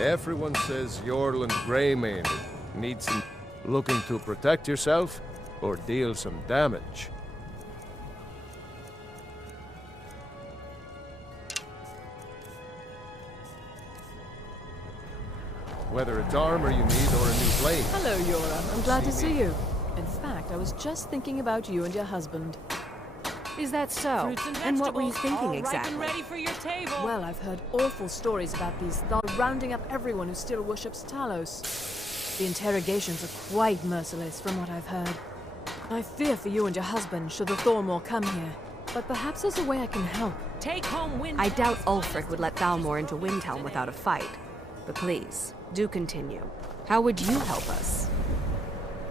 Everyone says Yorland's Greymane needs some looking to protect yourself or deal some damage. Whether it's armor you need or a new blade. Hello, Yora. I'm glad to see you. In fact, I was just thinking about you and your husband. Is that so? And what were you thinking exactly? Ready for your table. Well, I've heard awful stories about these Thal rounding up everyone who still worships Talos. The interrogations are quite merciless, from what I've heard. I fear for you and your husband should the Thormore come here. But perhaps there's a way I can help. Take home Windhelm. I doubt Ulfric would let Thalmor into Windhelm without a fight. But please, do continue. How would you help us?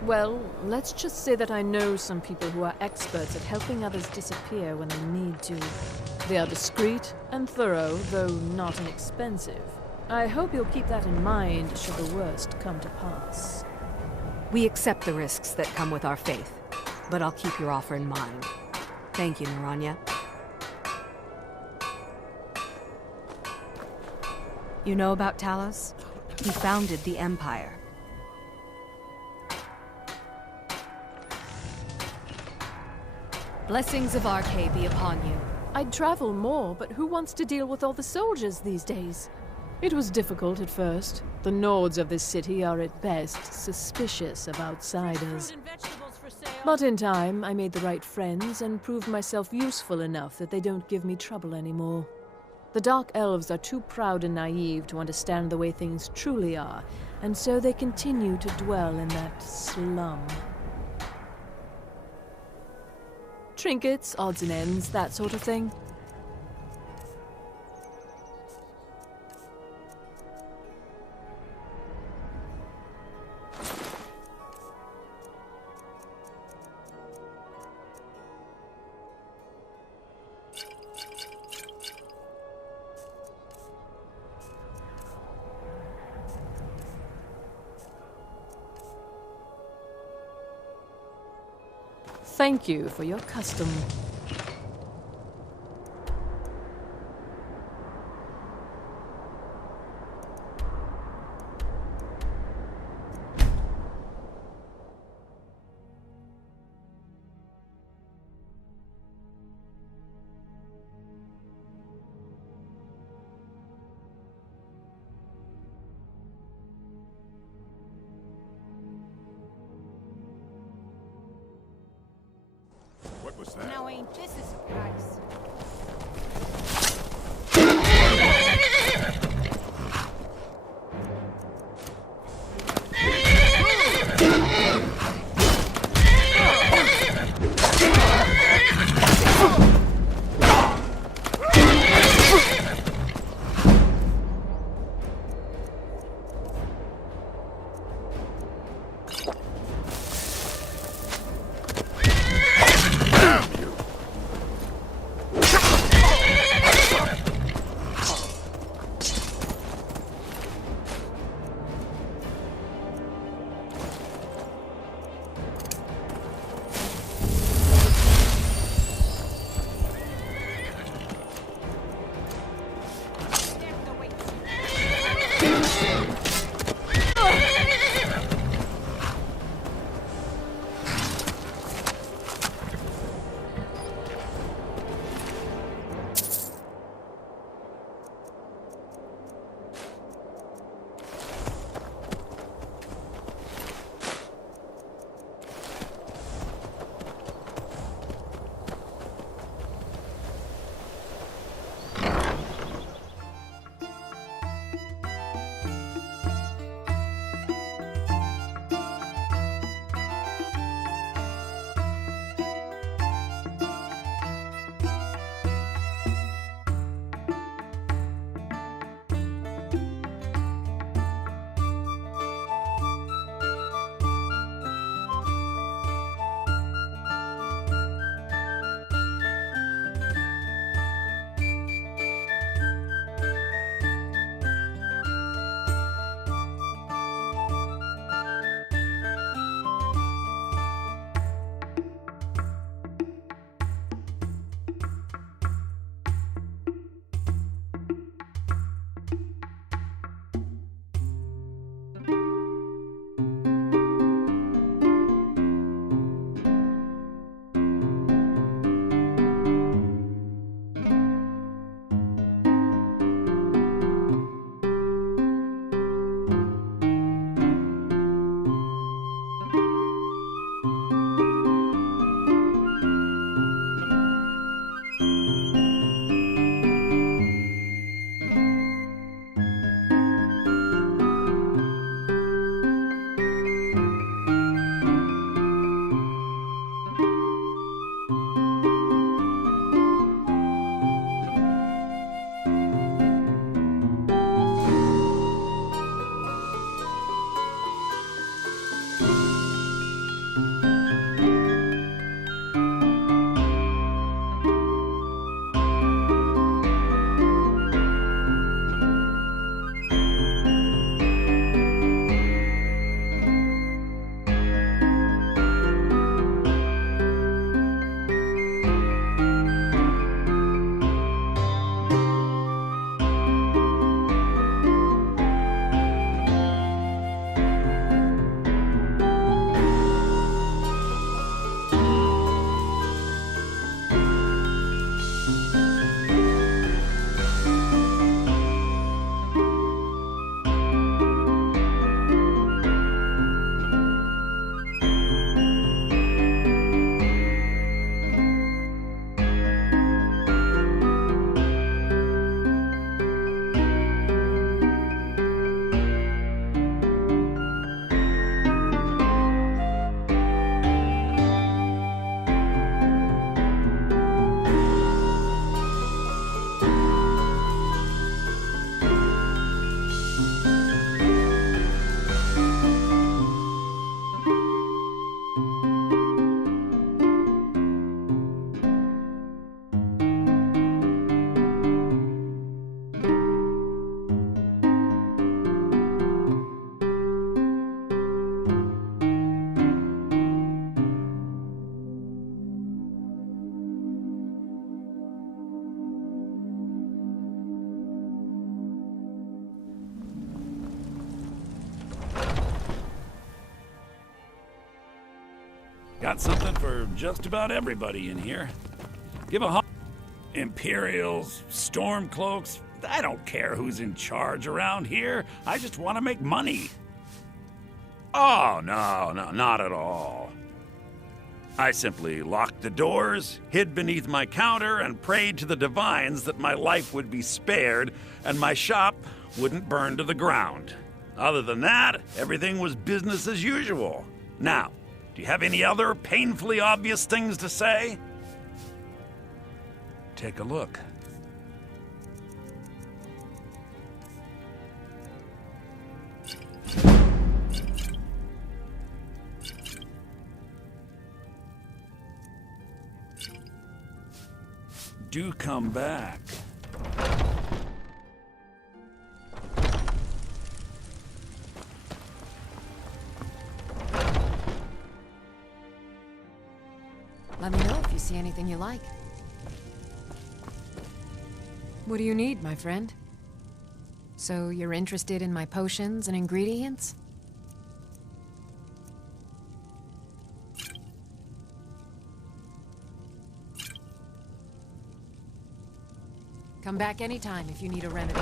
Well, let's just say that I know some people who are experts at helping others disappear when they need to. They are discreet and thorough, though not inexpensive. I hope you'll keep that in mind should the worst come to pass. We accept the risks that come with our faith, but I'll keep your offer in mind. Thank you, Naranya. You know about Talos? He founded the Empire. Blessings of Arcade be upon you. I'd travel more, but who wants to deal with all the soldiers these days? It was difficult at first. The Nords of this city are at best suspicious of outsiders. But in time, I made the right friends and proved myself useful enough that they don't give me trouble anymore. The Dark Elves are too proud and naive to understand the way things truly are, and so they continue to dwell in that slum. Trinkets, odds and ends, that sort of thing. Thank you for your custom. What was that? Now ain't this a surprise? got something for just about everybody in here. Give a Imperials, Stormcloaks, I don't care who's in charge around here. I just want to make money. Oh, no, not at all. I simply locked the doors, hid beneath my counter, and prayed to the divines that my life would be spared and my shop wouldn't burn to the ground. Other than that, everything was business as usual. Now, do you have any other painfully obvious things to say? Take a look. Do come back. Let me know if you see anything you like. What do you need, my friend? So you're interested in my potions and ingredients? Come back anytime if you need a remedy.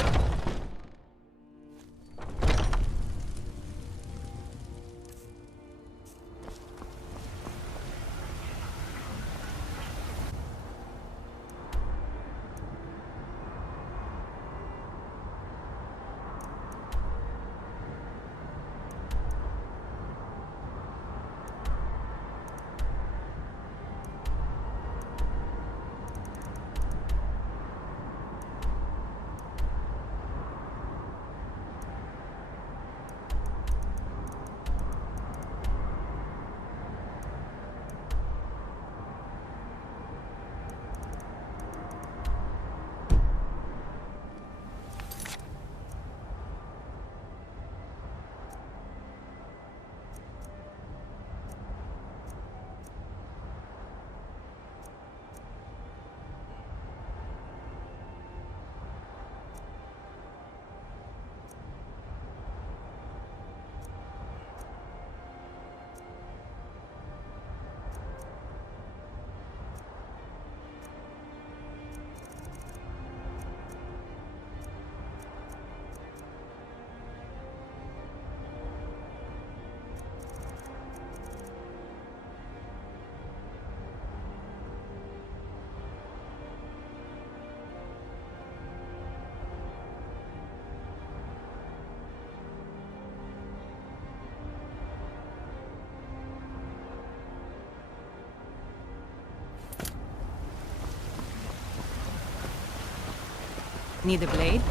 Need a blade?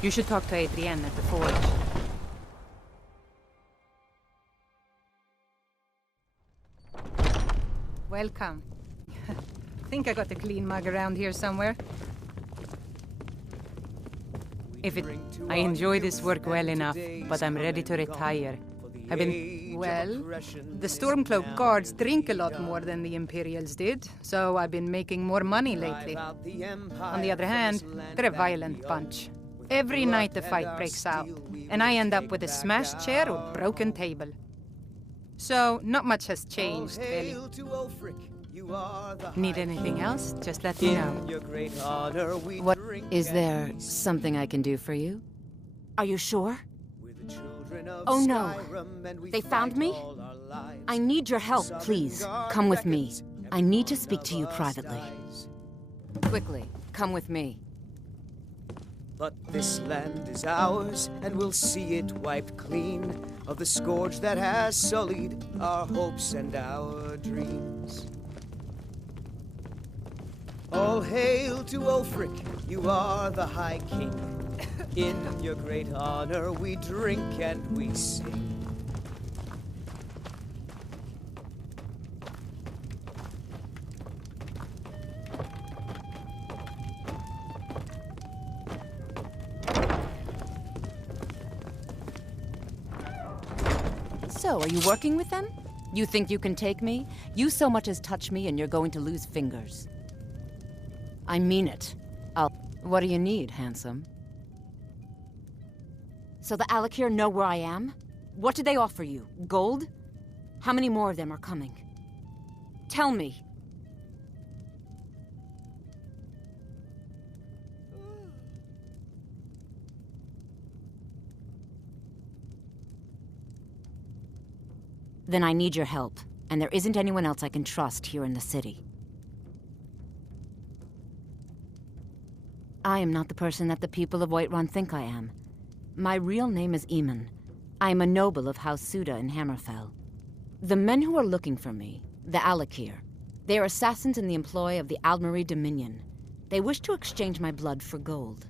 You should talk to Adrienne at the forge. Welcome. Think I got a clean mug around here somewhere. I enjoy this work well enough, but I'm ready to retire. Well, the Stormcloak guards drink a lot more than the Imperials did, so I've been making more money lately. On the other hand, they're a violent bunch. Every night a fight breaks out, and I end up with a smashed chair or broken table. So, not much has changed, really. Need anything else? Just let me know. What? Is there something I can do for you? Are you sure? Oh no. They found me? I need your help. Please, come with me. I need to speak to you privately. Quickly, come with me. But this land is ours, and we'll see it wiped clean of the scourge that has sullied our hopes and our dreams. All hail to Ulfric, you are the High King. In your great honor we drink and we sing. So, are you working with them? You think you can take me? You so much as touch me and you're going to lose fingers. I mean it. What do you need, handsome? So the Alakir know where I am? What did they offer you? Gold? How many more of them are coming? Tell me. Then I need your help, and there isn't anyone else I can trust here in the city. I am not the person that the people of Whiterun think I am. My real name is Eamon. I am a noble of House Suda in Hammerfell. The men who are looking for me, the Alakir, they are assassins in the employ of the Aldmeri Dominion. They wish to exchange my blood for gold.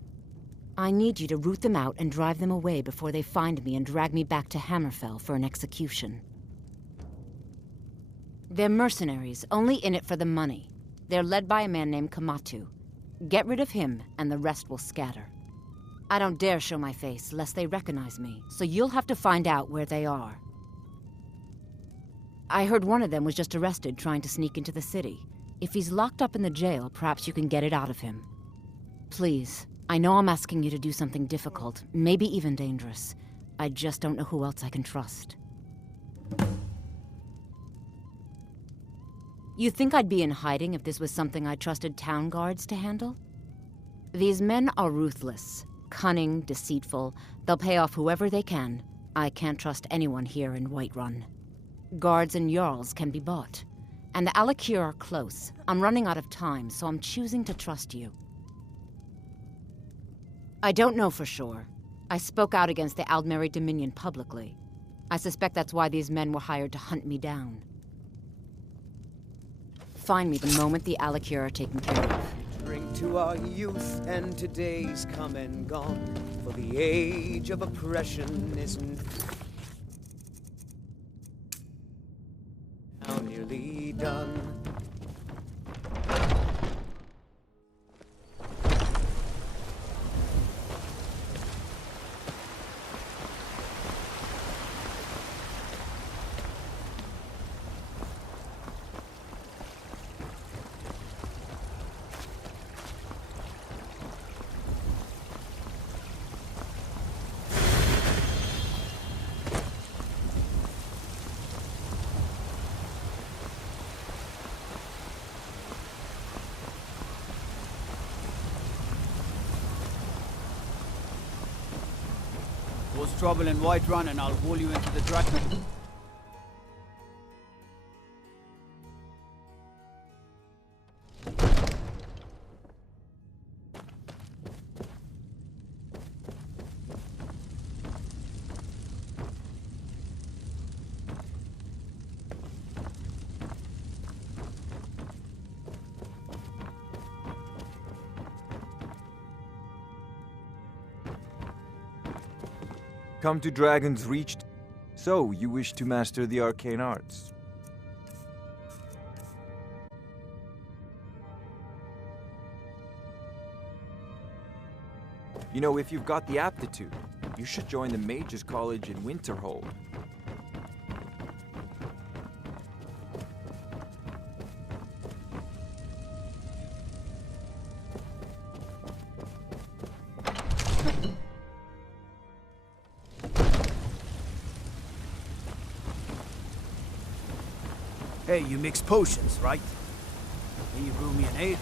I need you to root them out and drive them away before they find me and drag me back to Hammerfell for an execution. They're mercenaries, only in it for the money. They're led by a man named Kamatu. Get rid of him, and the rest will scatter. I don't dare show my face, lest they recognize me, so you'll have to find out where they are. I heard one of them was just arrested trying to sneak into the city. If he's locked up in the jail, perhaps you can get it out of him. Please, I know I'm asking you to do something difficult, maybe even dangerous. I just don't know who else I can trust. You think I'd be in hiding if this was something I trusted town guards to handle? These men are ruthless, cunning, deceitful. They'll pay off whoever they can. I can't trust anyone here in Whiterun. Guards and Jarls can be bought. And the Alakir are close. I'm running out of time, so I'm choosing to trust you. I don't know for sure. I spoke out against the Aldmeri Dominion publicly. I suspect that's why these men were hired to hunt me down. Find me the moment the Alakir are taken care of. Drink to our youth and today's come and gone, for the age of oppression isn't now nearly done. Cause trouble in Whiterun and I'll haul you into the Draken. Come to Dragon's Reach. So, you wish to master the arcane arts? You know, if you've got the aptitude, you should join the Mages College in Winterhold. Hey, you mix potions, right? Can you brew me an ale?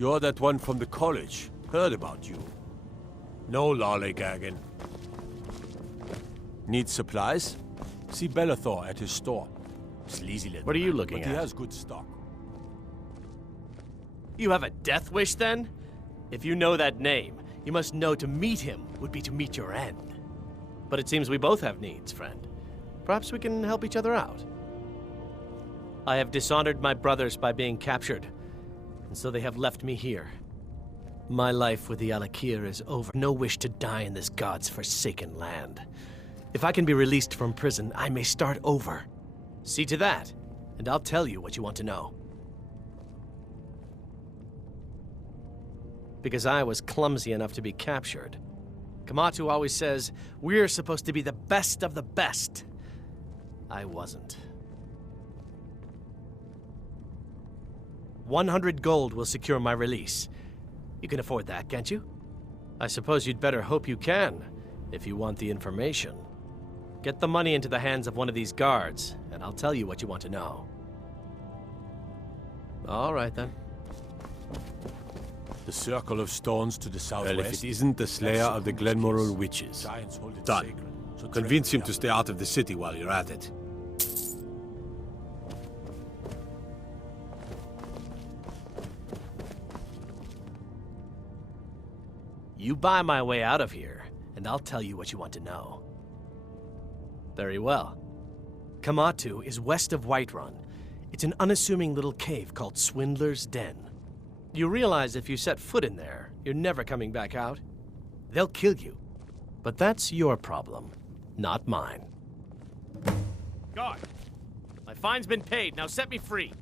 You're that one from the college. Heard about you. No lollygagging. Need supplies? See Bellathor at his store. Sleazy little What are you man, looking but at? He has good stock. You have a death wish, then? If you know that name, you must know to meet him would be to meet your end. But it seems we both have needs, friend. Perhaps we can help each other out. I have dishonored my brothers by being captured, and so they have left me here. My life with the Alakir is over. No wish to die in this god's forsaken land. If I can be released from prison, I may start over. See to that, and I'll tell you what you want to know. Because I was clumsy enough to be captured. Kamatu always says, we're supposed to be the best of the best. I wasn't. 100 gold will secure my release. You can afford that, can't you? I suppose you'd better hope you can, if you want the information. Get the money into the hands of one of these guards, and I'll tell you what you want to know. All right, then. The circle of stones to the southwest. Well, if it isn't the slayer of the Glenmoral witches. Done. Convince him to stay out of the city while you're at it. You buy my way out of here, and I'll tell you what you want to know. Very well. Kamatu is west of Whiterun. It's an unassuming little cave called Swindler's Den. You realize if you set foot in there, you're never coming back out? They'll kill you. But that's your problem, not mine. Guard! My fine's been paid, now set me free!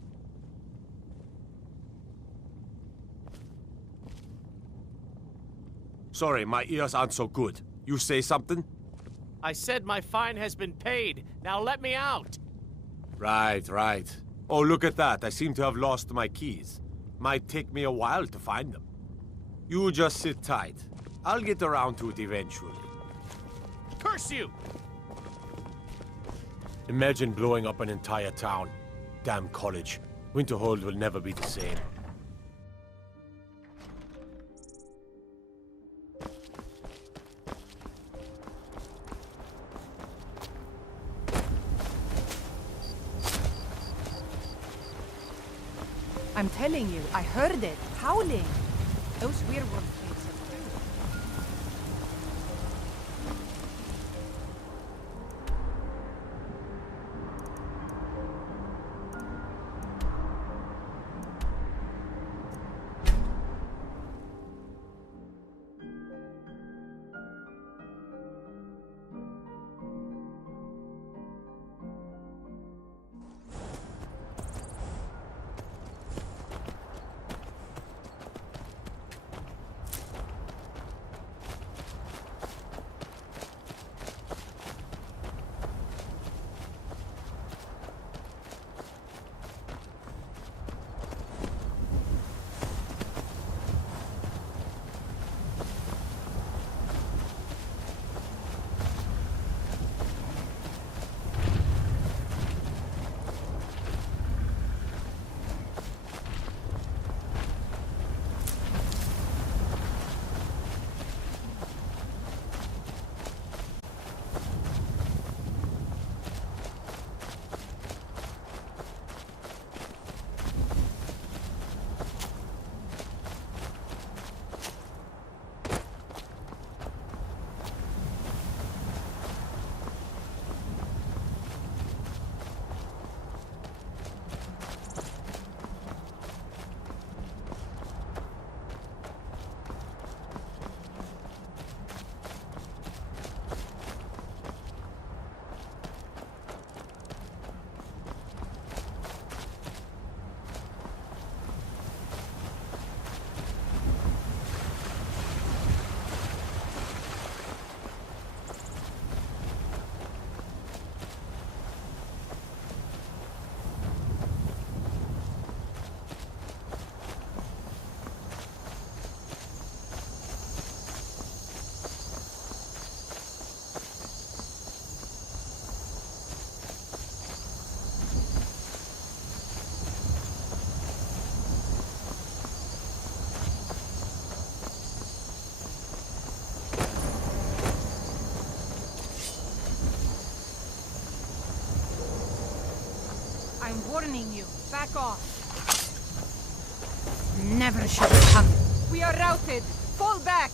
Sorry, my ears aren't so good. You say something? I said my fine has been paid, now let me out! Right, right. Oh, look at that. I seem to have lost my keys. Might take me a while to find them. You just sit tight. I'll get around to it eventually. Curse you! Imagine blowing up an entire town. Damn college. Winterhold will never be the same. I'm telling you, I heard it, howling. Those werewolf things are true. I'm warning you. Back off. Never should have come. We are routed. Fall back.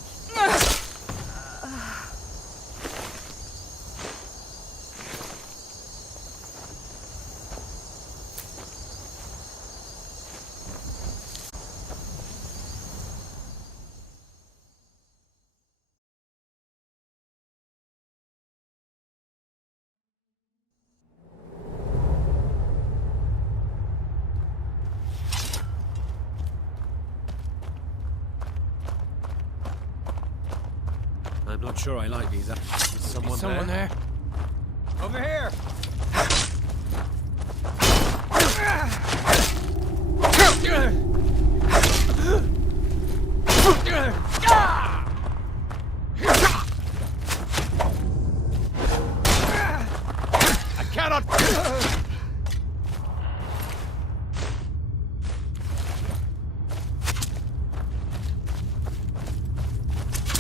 not sure I like these. Is someone there? Over here! I cannot.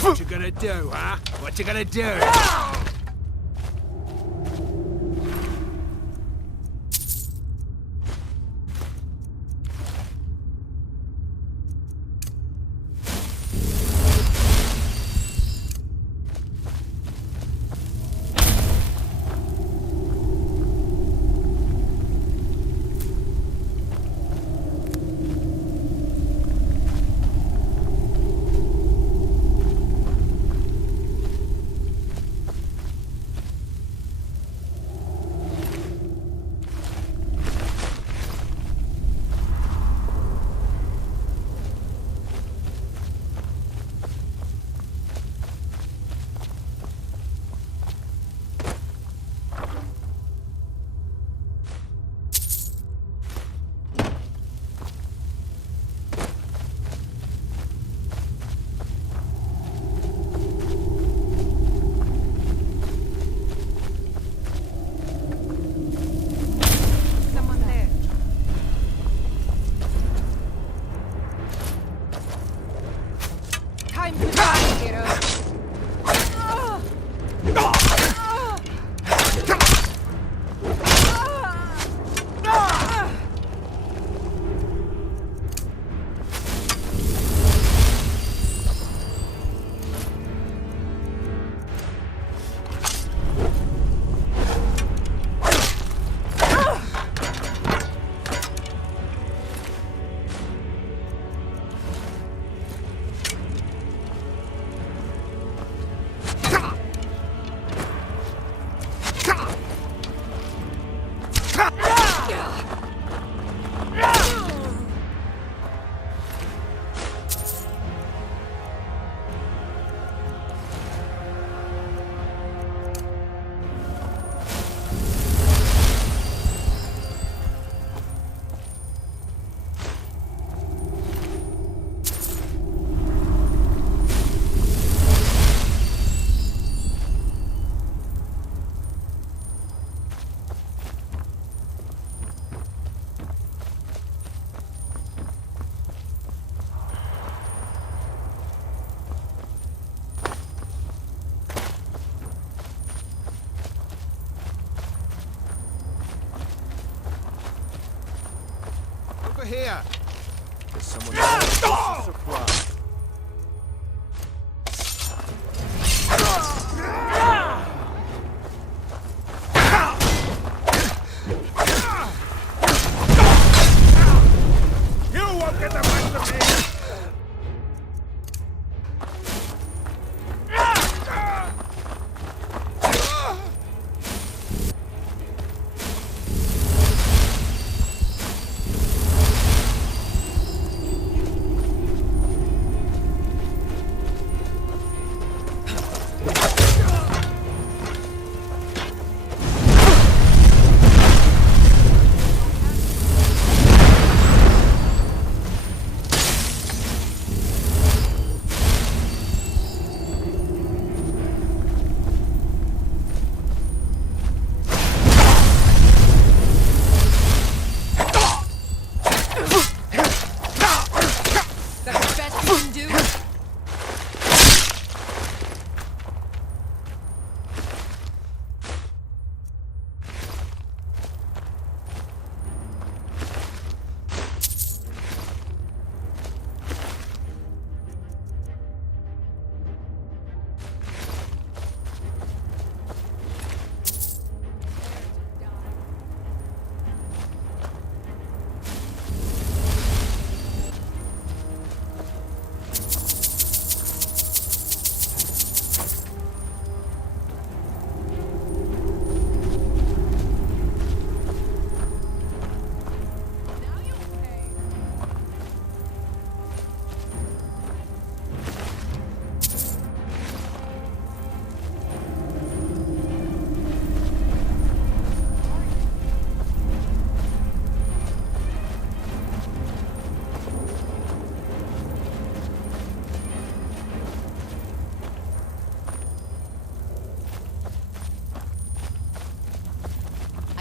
What you gonna do, huh? What you gonna do? Time to die, kiddo. Over here! There's someone else. Surprise. You won't get the best of me!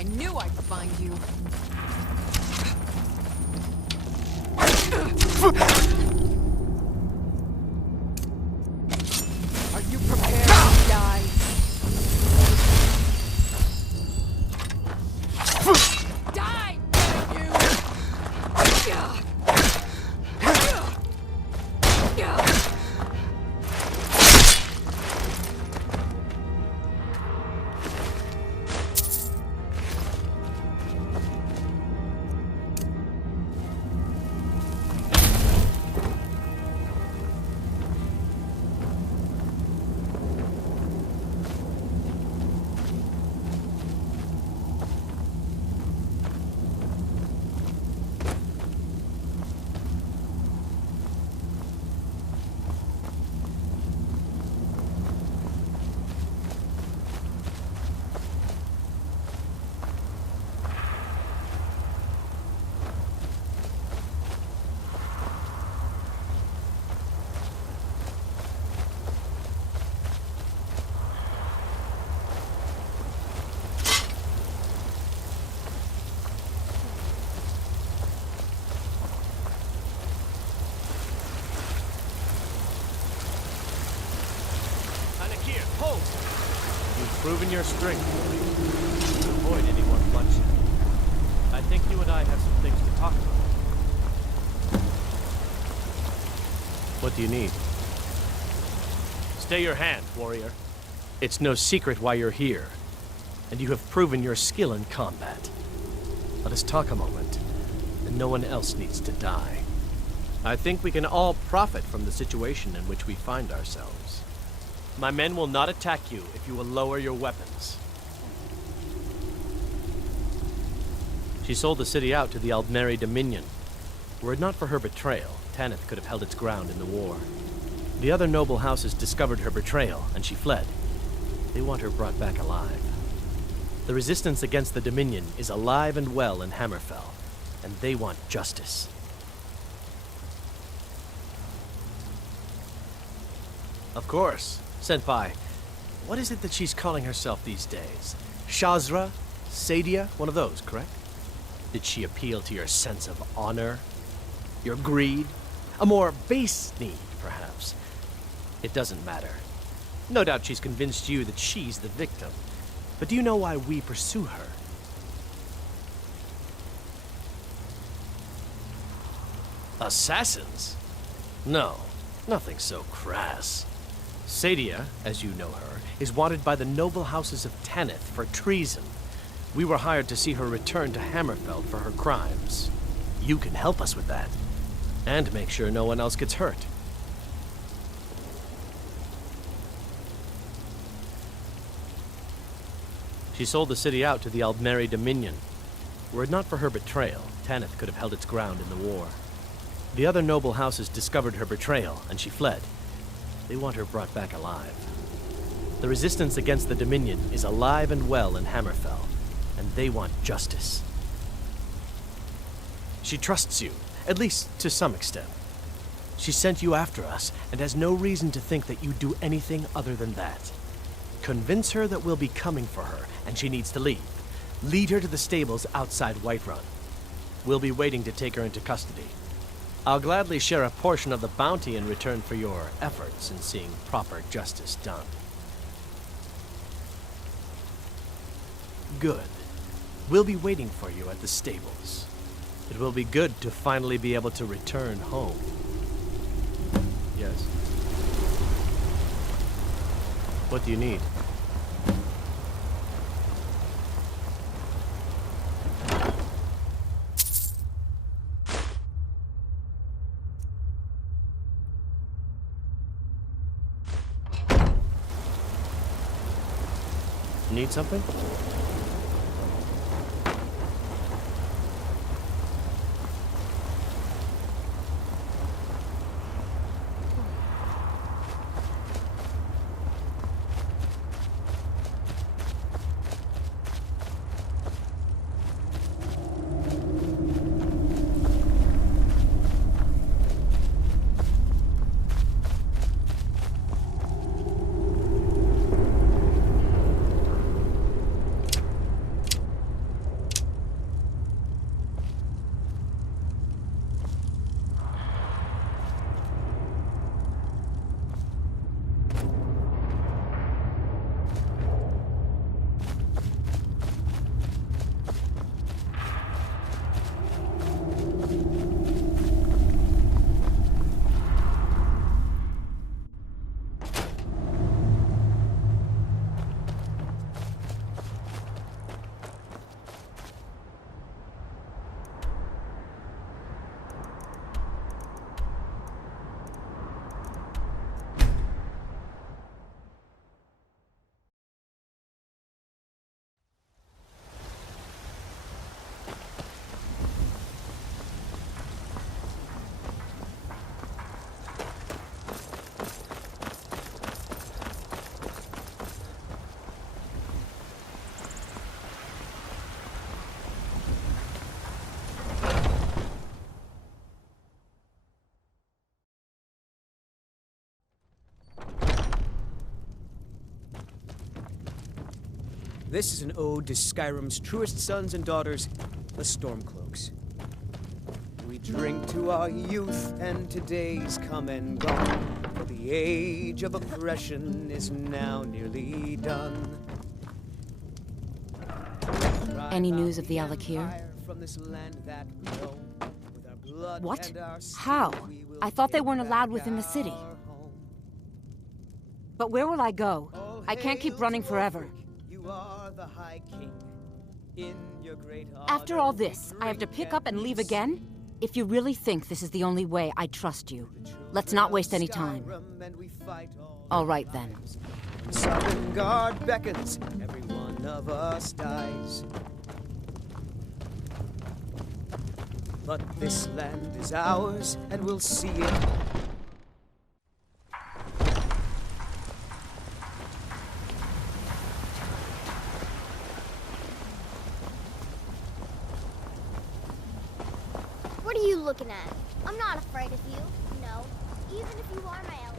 I knew I'd find you. Are you prepared to die? Die, damn you! You've proven your strength, to avoid any more bloodshed. I think you and I have some things to talk about. What do you need? Stay your hand, warrior. It's no secret why you're here, and you have proven your skill in combat. Let us talk a moment, and no one else needs to die. I think we can all profit from the situation in which we find ourselves. My men will not attack you if you will lower your weapons. She sold the city out to the Aldmeri Dominion. Were it not for her betrayal, Tanith could have held its ground in the war. The other noble houses discovered her betrayal, and she fled. They want her brought back alive. The resistance against the Dominion is alive and well in Hammerfell, and they want justice. Of course. Senpai, what is it that she's calling herself these days? Shazra? Sadia? One of those, correct? Did she appeal to your sense of honor? Your greed? A more base need, perhaps? It doesn't matter. No doubt she's convinced you that she's the victim. But do you know why we pursue her? Assassins? No, nothing so crass. Sadia, as you know her, is wanted by the noble houses of Tanith for treason. We were hired to see her return to Hammerfell for her crimes. You can help us with that, and make sure no one else gets hurt. She sold the city out to the Aldmeri Dominion. Were it not for her betrayal, Tanith could have held its ground in the war. The other noble houses discovered her betrayal, and she fled. They want her brought back alive. The resistance against the Dominion is alive and well in Hammerfell, and they want justice. She trusts you, at least to some extent. She sent you after us, and has no reason to think that you do anything other than that. Convince her that we'll be coming for her, and she needs to leave. Lead her to the stables outside Whiterun. We'll be waiting to take her into custody. I'll gladly share a portion of the bounty in return for your efforts in seeing proper justice done. Good. We'll be waiting for you at the stables. It will be good to finally be able to return home. Yes? What do you need? Need something? This is an ode to Skyrim's truest sons and daughters, the Stormcloaks. We drink to our youth and today's come and gone, for the age of oppression is now nearly done. Any news of the Alakir? What? How? I thought they weren't allowed within the city. But where will I go? I can't keep running forever. After all this, I have to pick up and leave again? If you really think this is the only way, I trust you. Let's not waste any time. All right, then. Southern Guard beckons, every one of us dies. But this land is ours, and we'll see it. What are you looking at? I'm not afraid of you, no. Even if you are my ally.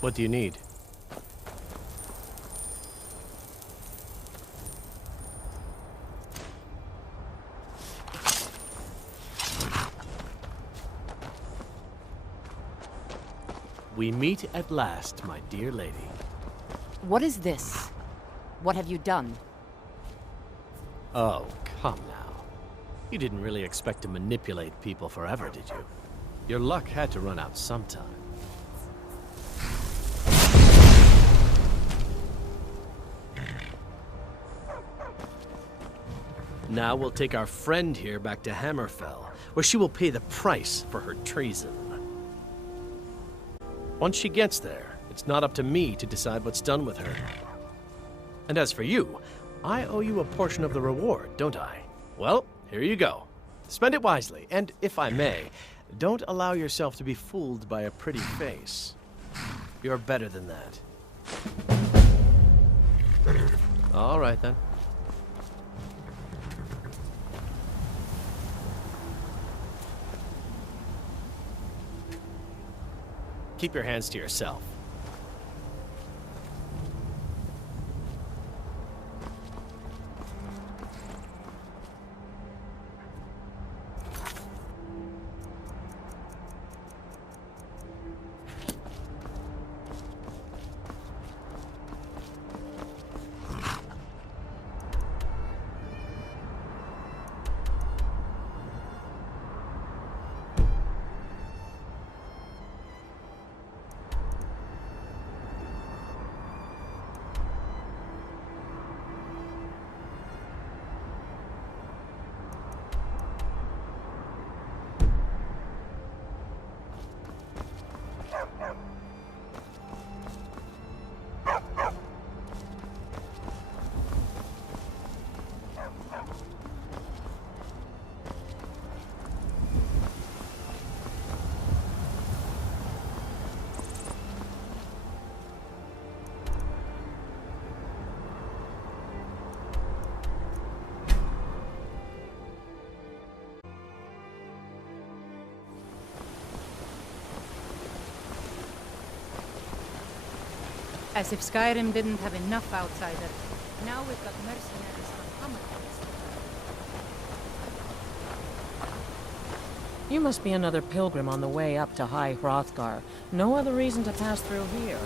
What do you need? We meet at last, my dear lady. What is this? What have you done? Oh, come now. You didn't really expect to manipulate people forever, did you? Your luck had to run out sometime. Now we'll take our friend here back to Hammerfell, where she will pay the price for her treason. Once she gets there, it's not up to me to decide what's done with her. And as for you, I owe you a portion of the reward, don't I? Well, here you go. Spend it wisely, and if I may, don't allow yourself to be fooled by a pretty face. You're better than that. All right, then. Keep your hands to yourself. As if Skyrim didn't have enough outsiders. Now we've got mercenaries from Hammerfell. You must be another pilgrim on the way up to High Hrothgar. No other reason to pass through here.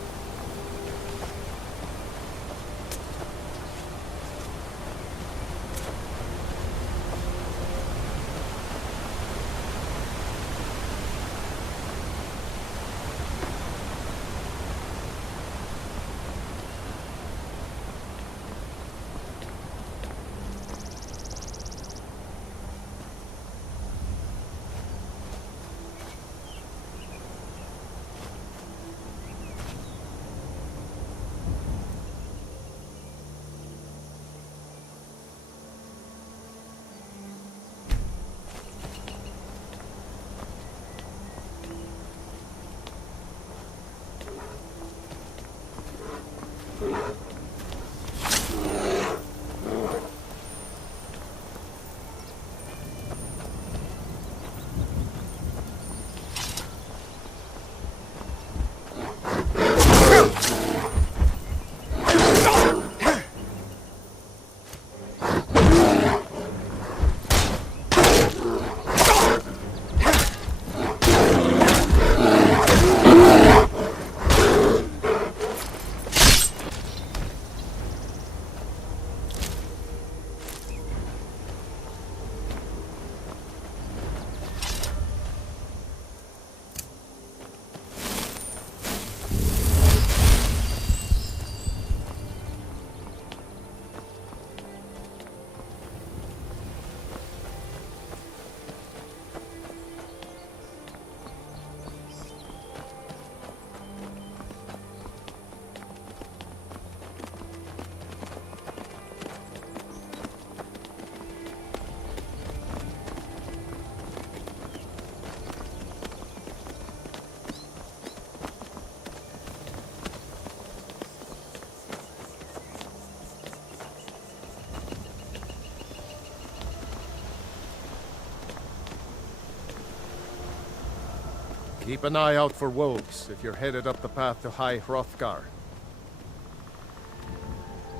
Keep an eye out for wolves if you're headed up the path to High Hrothgar.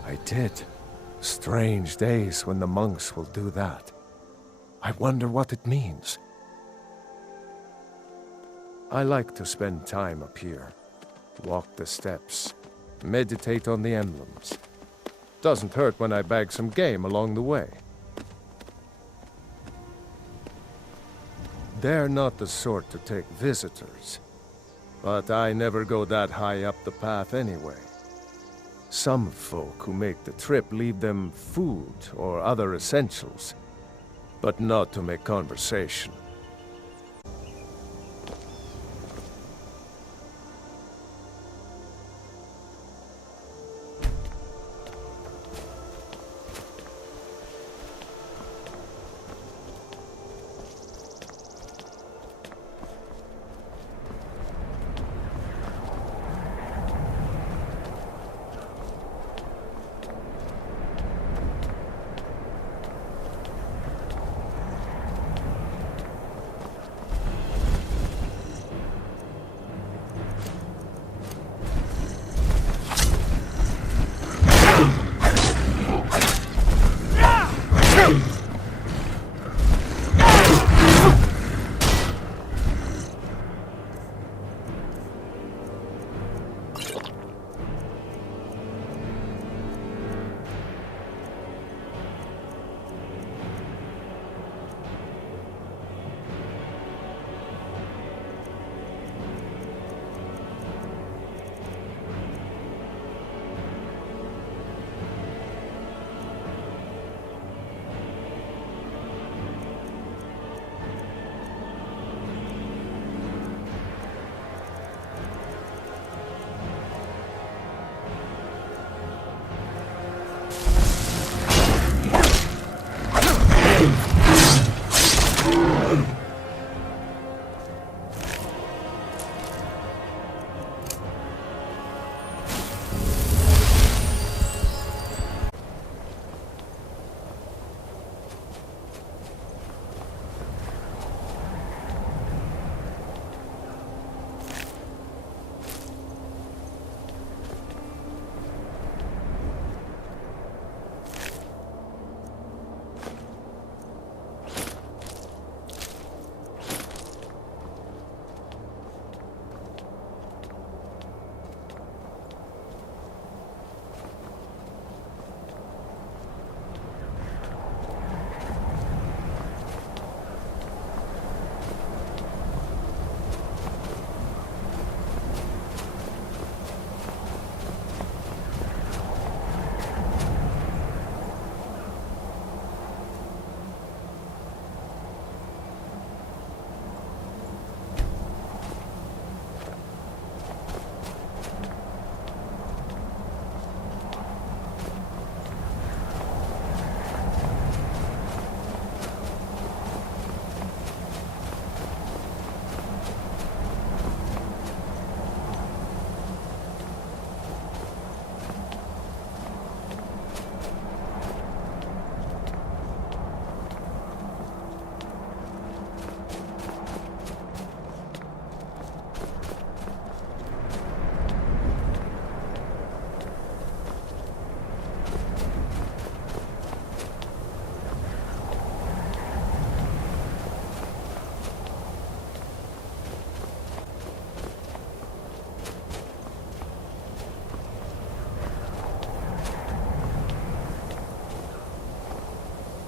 I did. Strange days when the monks will do that. I wonder what it means. I like to spend time up here. Walk the steps. Meditate on the emblems. Doesn't hurt when I bag some game along the way. They're not the sort to take visitors. But I never go that high up the path anyway. Some folk who make the trip leave them food or other essentials, but not to make conversation.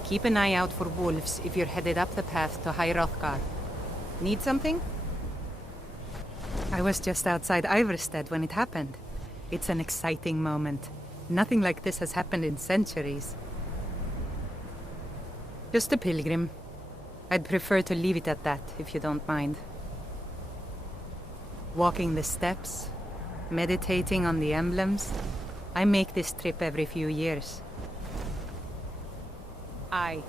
Keep an eye out for wolves if you're headed up the path to High Hrothgar. Need something? I was just outside Iverstead when it happened. It's an exciting moment. Nothing like this has happened in centuries. Just a pilgrim. I'd prefer to leave it at that, if you don't mind. Walking the steps, meditating on the emblems. I make this trip every few years. Aye.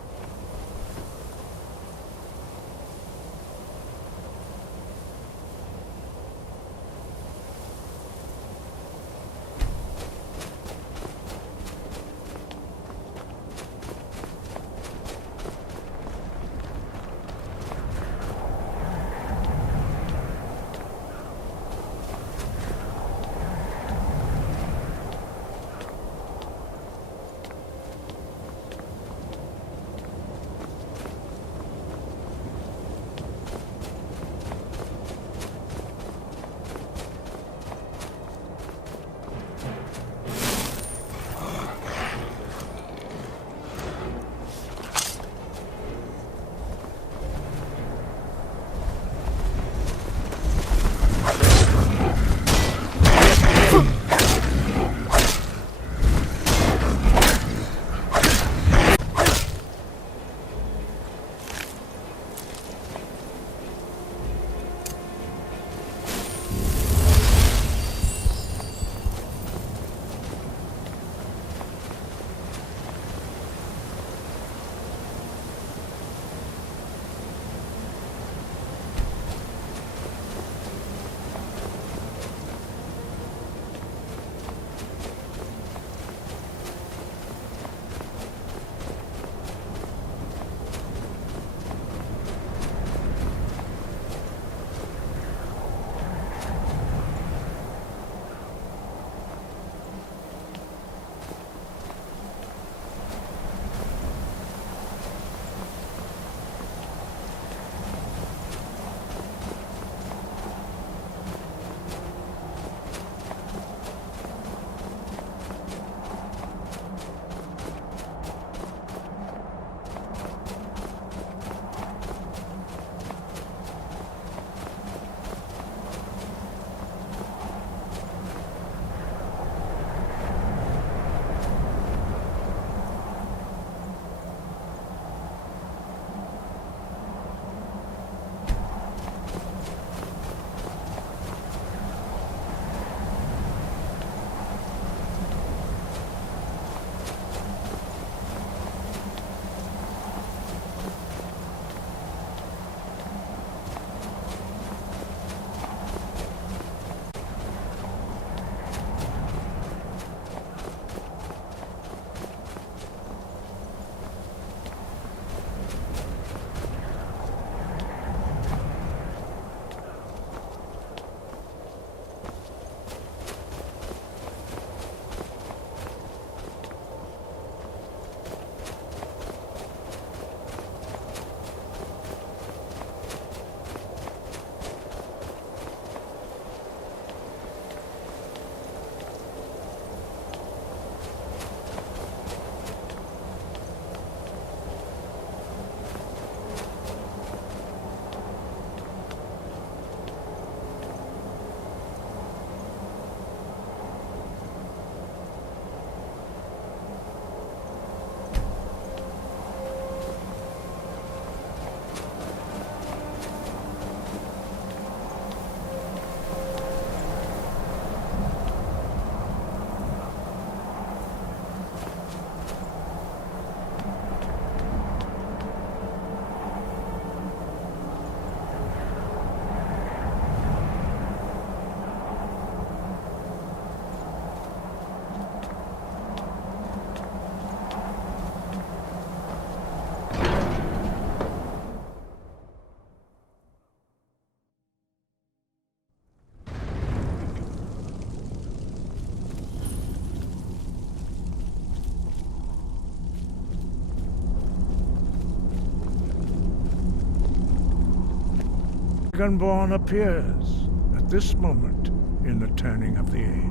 Dragonborn appears at this moment in the turning of the age.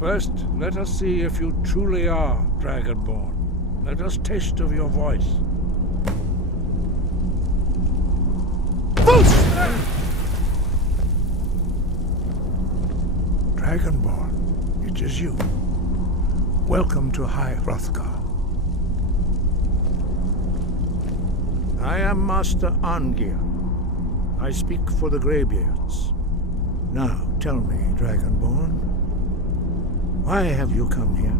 First, let us see if you truly are Dragonborn. Let us taste of your voice. Dragonborn, it is you. Welcome to High Hrothgar. I am Master Arngeir. I speak for the Greybeards. Now, tell me, Dragonborn, why have you come here?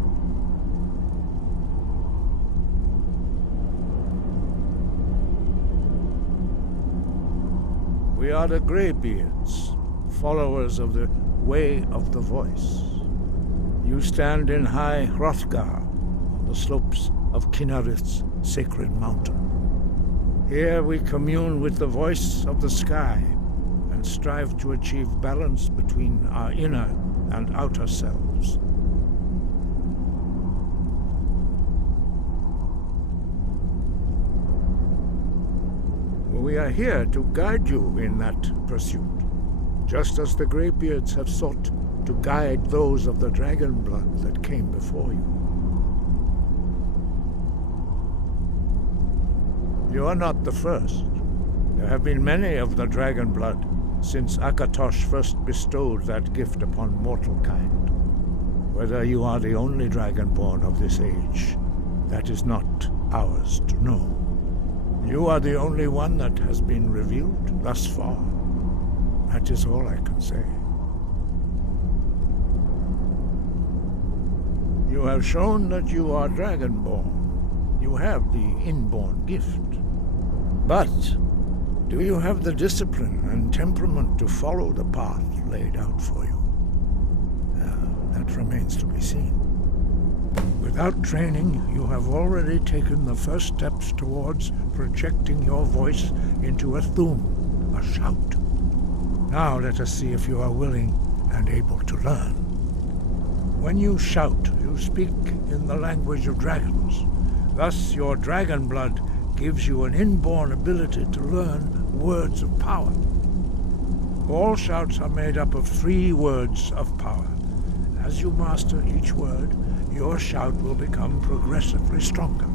We are the Greybeards, followers of the Way of the Voice. You stand in High Hrothgar, on the slopes of Kinnarith's sacred mountain. Here we commune with the voice of the sky and strive to achieve balance between our inner and outer selves. We are here to guide you in that pursuit, just as the Greybeards have sought to guide those of the dragon blood that came before you. You are not the first. There have been many of the dragon blood since Akatosh first bestowed that gift upon mortal kind. Whether you are the only dragonborn of this age, that is not ours to know. You are the only one that has been revealed thus far. That is all I can say. You have shown that you are dragonborn. You have the inborn gift. But do you have the discipline and temperament to follow the path laid out for you? That remains to be seen. Without training, you have already taken the first steps towards projecting your voice into a thum, a shout. Now let us see if you are willing and able to learn. When you shout, you speak in the language of dragons. Thus, your dragon blood gives you an inborn ability to learn words of power. All shouts are made up of 3 words of power. As you master each word, your shout will become progressively stronger.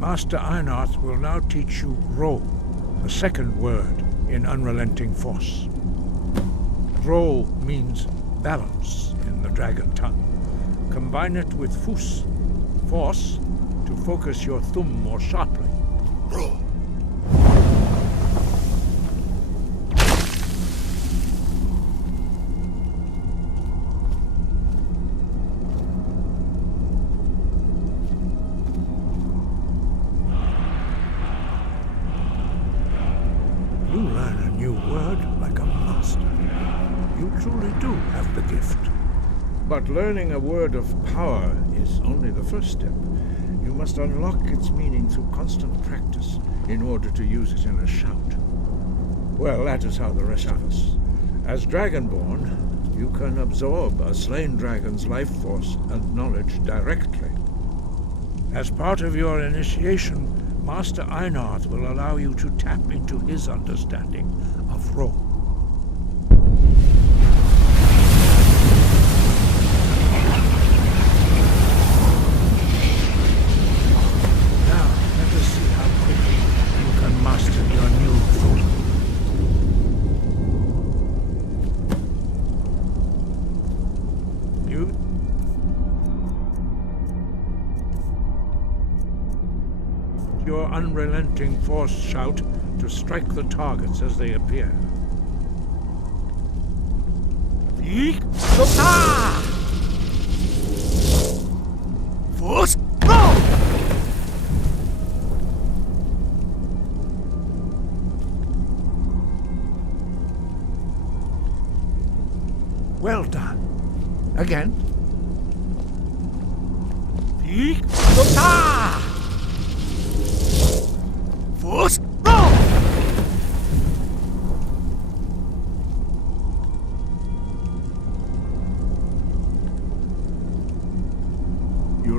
Master Einarth will now teach you Ro, the second word in Unrelenting Force. Ro means balance in the dragon tongue. Combine it with Fus, force, to focus your thumb more sharply. Ro. You learn a new word like a master. You truly do have the gift. But learning a word of power is only the first step. You must unlock its meaning through constant practice in order to use it in a shout. Well, that is how the rest of us. As Dragonborn, you can absorb a slain dragon's life force and knowledge directly. As part of your initiation, Master Einarth will allow you to tap into his understanding of Ro. Now, let us see how quickly you can master your new thum. Your unrelenting force shout to strike the targets as they appear. Yeek! Ah! Force! Go! Well done. Again. Yeek! Ah! Force! Go!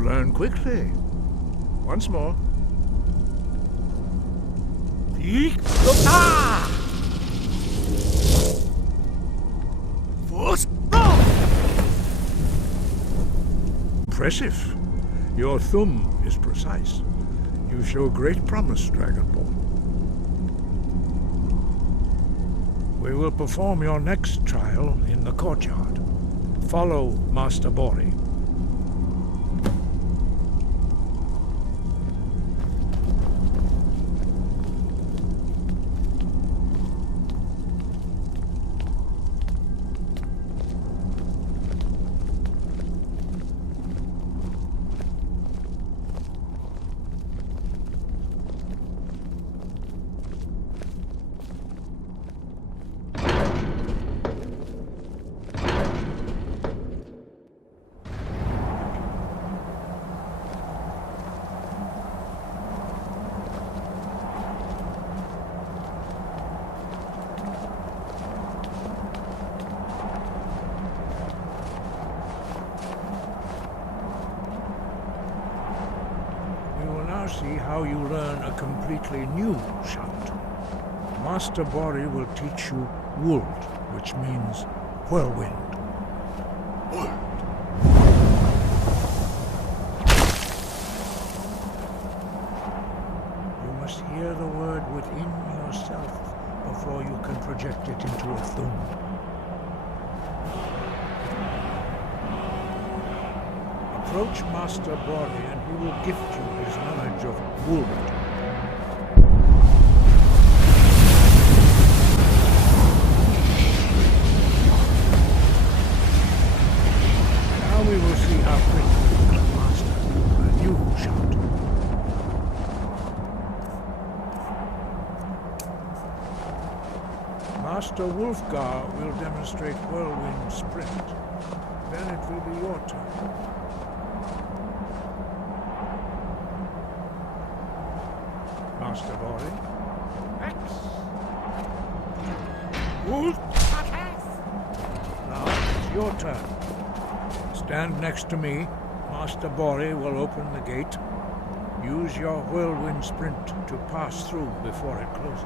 learn quickly. Once more. Impressive. Your thumb is precise. You show great promise, Dragonborn. We will perform your next trial in the courtyard. Follow Master Bori. See how you learn a completely new shout. Master Bori will teach you Wold, which means whirlwind. You must hear the word within yourself before you can project it into a thum. Approach Master Bori and he will gift you his knowledge of Wold. Now we will see how quickly you can master a new shout. Master Wulfgar will demonstrate Whirlwind Sprint. Then it will be your turn. Master Bori. X. Wolf. Now it's your turn. Stand next to me. Master Bori will open the gate. Use your whirlwind sprint to pass through before it closes.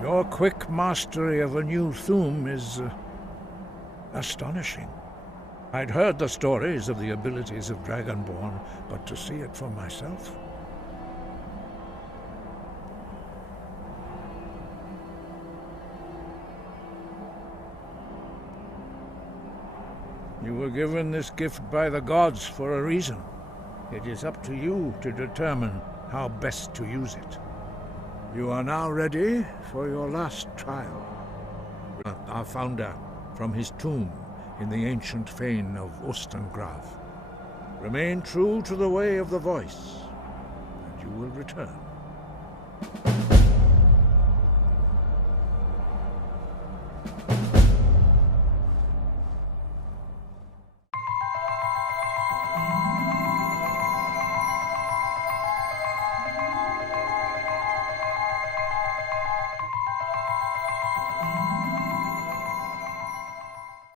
Your quick mastery of a new thum is astonishing. I'd heard the stories of the abilities of Dragonborn, but to see it for myself... You were given this gift by the gods for a reason. It is up to you to determine how best to use it. You are now ready for your last trial. Our founder from his tomb in the ancient fane of Ustengrav. Remain true to the way of the voice, and you will return.